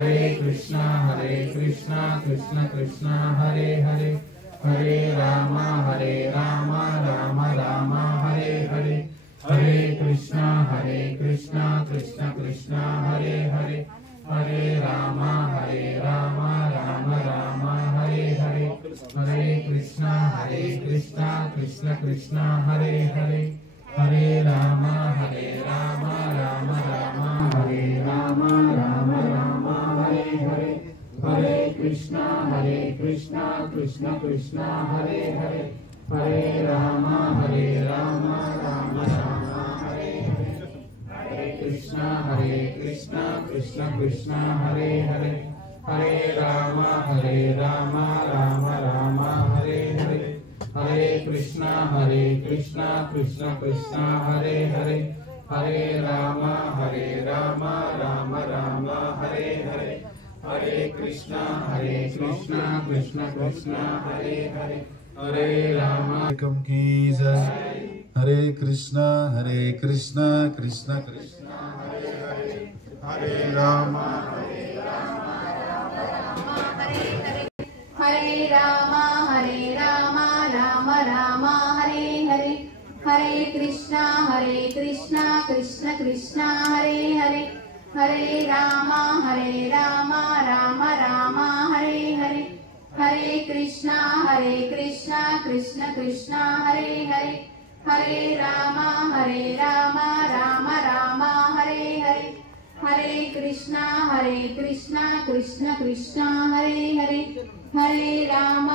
कृष्णा कृष्ण कृष्ण हरे हरे, हरे राम राम राम हरे हरे, हरे कृष्णा कृष्ण कृष्ण हरे हरे, हरे राम राम राम हरे हरे, हरे कृष्णा कृष्ण कृष्ण हरे हरे, हरे राम राम राम हरे राम हरे हरे, हरे कृष्णा कृष्ण कृष्ण हरे हरे, हरे राम राम राम हरे हरे, हरे कृष्णा कृष्ण कृष्ण हरे हरे, हरे राम राम राम हरे हरे, हरे कृष्णा कृष्ण कृष्ण हरे हरे, हरे राम राम राम हरे हरे, हरे कृष्णा कृष्ण कृष्ण हरे हरे, हरे राम की जय। हरे कृष्णा कृष्ण कृष्ण हरे हरे, हरे राम हरे राम राम राम हरे हरे, हरे कृष्णा कृष्ण कृष्ण हरे हरे, हरे राम राम राम हरे हरे, हरे कृष्णा कृष्ण कृष्ण हरे हरे, हरे राम राम राम हरे हरे, हरे कृष्णा कृष्ण कृष्ण हरे हरे, हरे राम